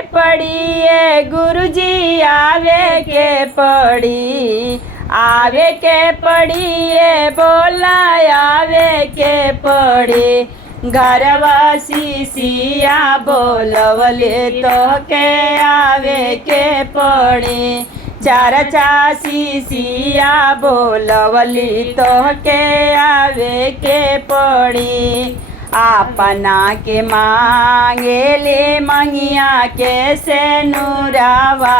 पड़ी गुरुजी आवे के पड़ी, आवे के पड़ी बोला आवे के पड़ी। घरवा सीसिया बोलवले तो के आवे के पड़ी, चार सीसिया बोलवली तो के आवे के पड़ी। अपना के मांगेले मंगिया के से नूरावा,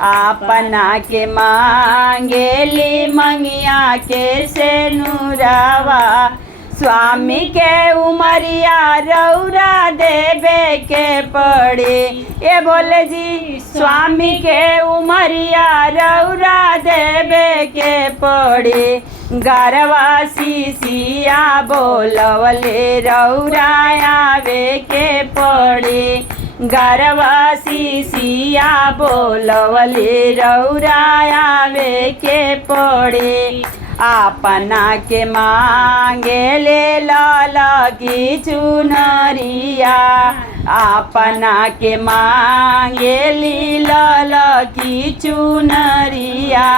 अपना के मांगेली मंगिया के से नूरावा। स्वामी के उमरिया रौरा देवे के पड़े, ये बोले जी स्वामी के उमरिया रौरा देवे के पड़े। घरवा सीसिया बोलवले रौरा आवे के पड़े, घरवा सीसिया बोलवले रौरा आवे के पड़े। अपना के मांगेले लाला की चुनरिया, अपना के मांगेली लाला की चुनरिया।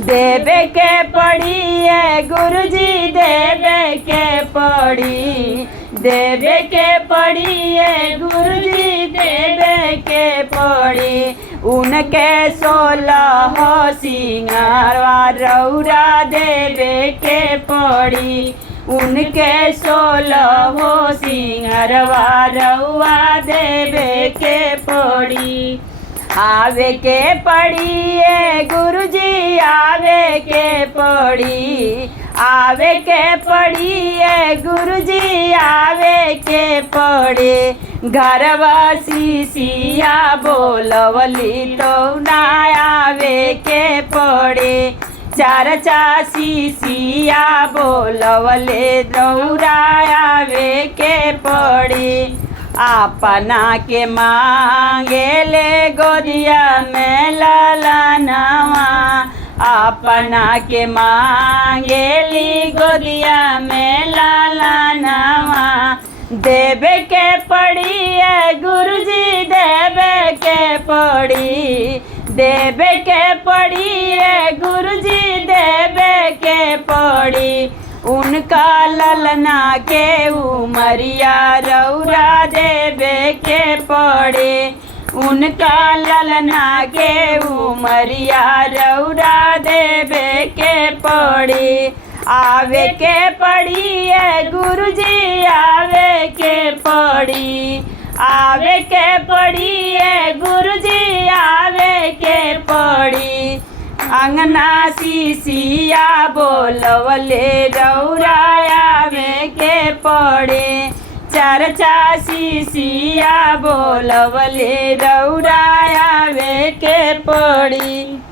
देवे के पड़ी गुरुजी देवे के पड़ी, देवे के पड़ी गुरुजी देवे के पड़ी। उनके 16 सिंगारवा रौरा देवे के पड़ी, उनके 16 सिंगारवा रौआ देवे के पड़ी। आवे के पड़ी गुरुजी आवे के पड़ी, आवे के पड़ी गुरुजी आवे के पड़ी। घरवा सीसिया बोलवली तो ना आवे के पड़े, चार सीसिया बोलवले रौरा आवे के पड़ी। अपना के मांगेले गोदिया में लालनवा, अपना के मांगेली गोदिया में लालनवा। देवे के पड़ी गुरुजी देवे के पड़ी, देवे के पड़ी गुरुजी देवे के पड़ी। उनका ललना के उमरिया रौरा देवे के पड़े, उनका ललना के उमरिया रौरा देवे के पड़े। आवे के पड़ी गुरुजी आवे के पड़ी, आवे के पड़ी गुरुजी आवे के पड़ी। अंगना सीसिया बोलवले रौरा आवे के पड़े, चार सीसिया बोलवले रौरा आवे के पड़ी।